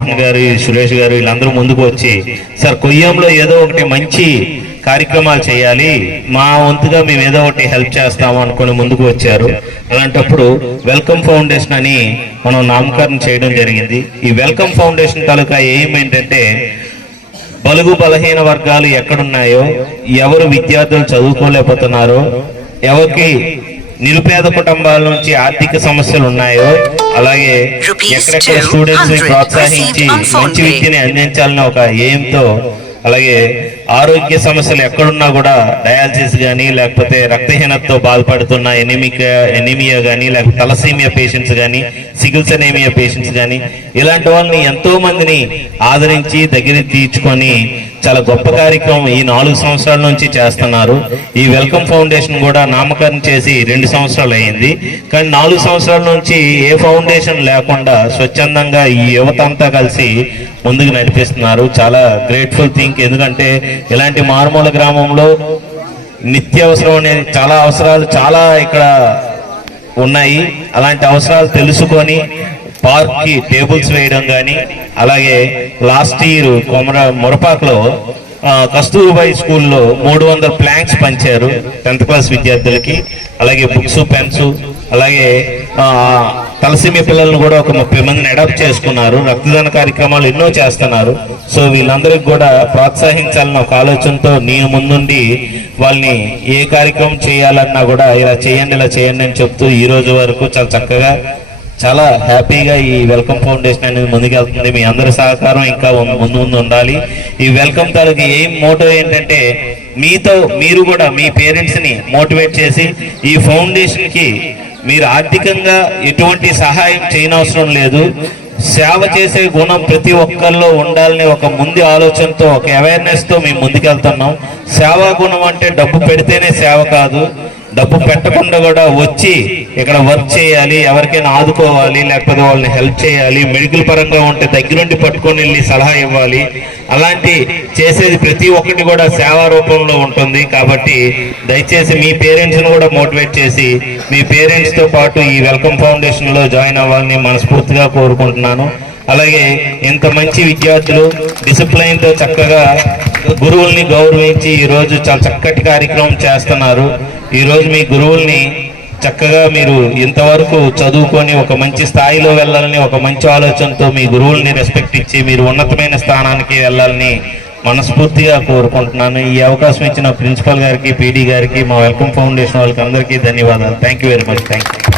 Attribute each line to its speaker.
Speaker 1: గారు సురేష్ గారు వీళ్ళందరూ ముందుకు వచ్చి సార్ కొయ్యంలో ఏదో ఒకటి మంచి కార్యక్రమాలు చేయాలి. మా వంతుగా మేము ఏదో ఒకటి హెల్ప్ చేస్తాము అనుకుని ముందుకు వచ్చారు. అలాంటప్పుడు వెల్కమ్ ఫౌండేషన్ అని మనం నామకరణం చేయడం జరిగింది. ఈ వెల్కమ్ ఫౌండేషన్ తాలూకా ఏం ఏంటంటే బలుగు బలహీన వర్గాలు ఎక్కడున్నాయో ఎవరు విద్యార్థులు చదువుకోలేకపోతున్నారో ఎవరికి నిరుపేద కుటుంబాల నుంచి ఆర్థిక సమస్యలు ఉన్నాయో అలాగే ఎక్కడెక్కడ స్టూడెంట్స్ ప్రోత్సహించి మంచి విద్యని అందించాలని ఒక ఎయిమ్తో అలాగే ఆరోగ్య సమస్యలు ఎక్కడున్నా కూడా డయాలసిస్ కానీ లేకపోతే రక్తహీనతతో బాధపడుతున్న ఎనిమిక ఎనిమియా కానీ లేకపోతే తలసీమియా పేషెంట్స్ కానీ సిగిల్స్ ఎనేమియా పేషెంట్స్ కానీ ఇలాంటి వాళ్ళని ఎంతో మందిని ఆదరించి దగ్గర తీర్చుకొని చాలా గొప్ప కార్యక్రమం ఈ నాలుగు సంవత్సరాల నుంచి చేస్తున్నారు. ఈ వెల్కమ్ ఫౌండేషన్ కూడా నామకరణం చేసి రెండు సంవత్సరాలు అయింది. కానీ నాలుగు సంవత్సరాల నుంచి ఏ ఫౌండేషన్ లేకుండా స్వచ్ఛందంగా ఈ యువత అంతా కలిసి ముందుకు నడిపిస్తున్నారు. చాలా గ్రేట్ఫుల్ థింక్ ఎందుకంటే ఇలాంటి మారుమూల గ్రామంలో నిత్యావసరం అనేది చాలా అవసరాలు చాలా ఇక్కడ ఉన్నాయి. అలాంటి అవసరాలు తెలుసుకొని పార్క్కి టేబుల్స్ వేయడం కానీ అలాగే లాస్ట్ ఇయర్ కొమర మురపాకులో కస్తూరుబాయి కస్తూర్బాయి స్కూల్లో మూడు వందల ప్లాంక్స్ పంచారు టెన్త్ క్లాస్ విద్యార్థులకి. అలాగే బుక్స్ పెన్స్ అలాగే ఆ, తలసీమి పిల్లలను కూడా ఒక ముప్పై మందిని అడాప్ట్ చేసుకున్నారు. రక్తదాన కార్యక్రమాలు ఎన్నో చేస్తున్నారు. సో వీళ్ళందరికీ కూడా ప్రోత్సహించాలన్న ఒక ఆలోచనతో నేను ముందుండి వాళ్ళని ఏ కార్యక్రమం చేయాలన్నా కూడా ఇలా చేయండి ఇలా చేయండి అని చెప్తూ ఈ రోజు వరకు చాలా చక్కగా చాలా హ్యాపీగా ఈ వెల్కమ్ ఫౌండేషన్ అనేది ముందుకెళ్తుంది. మీ అందరి సహకారం ఇంకా ముందు ముందు ఉండాలి. ఈ వెల్కమ్ తాలూకు ఏం మోటో ఏంటంటే మీతో మీరు కూడా మీ పేరెంట్స్ని మోటివేట్ చేసి ఈ ఫౌండేషన్కి మీరు ఆర్థికంగా ఎటువంటి సహాయం చేయనవసరం లేదు. సేవ చేసే గుణం ప్రతి ఒక్కరిలో ఉండాలనే ఒక ముందు ఆలోచనతో ఒక అవేర్నెస్తో మేము ముందుకెళ్తున్నాం. సేవా గుణం అంటే డబ్బు పెడితేనే సేవ కాదు. డబ్బు పెట్టకుండా కూడా వచ్చి ఇక్కడ వర్క్ చేయాలి ఎవరికైనా ఆదుకోవాలి లేకపోతే వాళ్ళని హెల్ప్ చేయాలి మెడికల్ పరంగా ఉంటే దగ్గరుండి పట్టుకొని వెళ్ళి సలహా ఇవ్వాలి. అలాంటి చేసేది ప్రతి ఒక్కటి కూడా సేవా రూపంలో ఉంటుంది. కాబట్టి దయచేసి మీ పేరెంట్స్ను కూడా మోటివేట్ చేసి మీ పేరెంట్స్తో పాటు ఈ వెల్కమ్ ఫౌండేషన్లో జాయిన్ అవ్వాలని మనస్ఫూర్తిగా కోరుకుంటున్నాను. అలాగే ఇంత మంచి విద్యార్థులు డిసిప్లైన్తో చక్కగా గురువుల్ని గౌరవించి ఈరోజు చాలా చక్కటి కార్యక్రమం చేస్తున్నారు. ఈరోజు మీ గురువుల్ని చక్కగా మీరు ఇంతవరకు చదువుకొని ఒక మంచి స్థాయిలో వెళ్ళాలని ఒక మంచి ఆలోచనతో మీ గురువుల్ని రెస్పెక్ట్ ఇచ్చి మీరు ఉన్నతమైన స్థానానికి వెళ్ళాలని మనస్ఫూర్తిగా కోరుకుంటున్నాను. ఈ అవకాశం ఇచ్చిన ప్రిన్సిపల్ గారికి పీడీ గారికి మా వెల్కమ్ ఫౌండేషన్ వాళ్ళకి అందరికీ ధన్యవాదాలు. Thank you very much thank you